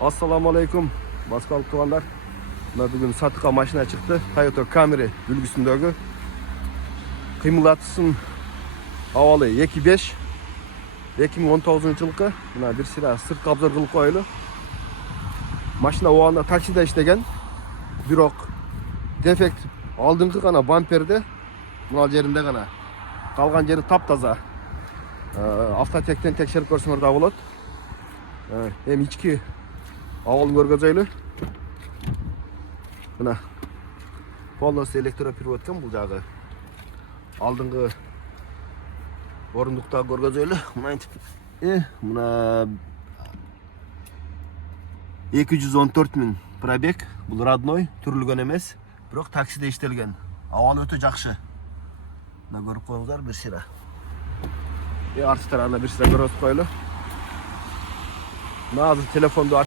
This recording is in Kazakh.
Assalamu alaikum. Baskalık tuğanlar. Bugün satıqa maşina çıktı. Toyota Camry үлгісіндегі. Kıyımlatısın avalı 2.5. 2019 жылғы. Buna bir sıra sırt kabzor kılıp koyulu. Maşina o anda takside işlеген. Бирок defekt алдыңғы ғана бамперде. Мына жерінде ғана. Қалған жері таптаза. Автотектен текшеріп көрсеңер да болады. Hem içki ağılın görgözöylü. Buna polnosu elektropirotkan bu jağı. Aldыңғы орындықта көргөзөйлü. Muna 214.000 пробег. Бұл родной, түрілген емес. Бирок таксиде иштелген. Авалы өтө жакшы. Мына көрүп коюңуздар бир сыра. Арты тарабына бир сыра көрөтүп коелу. Nazır telefonda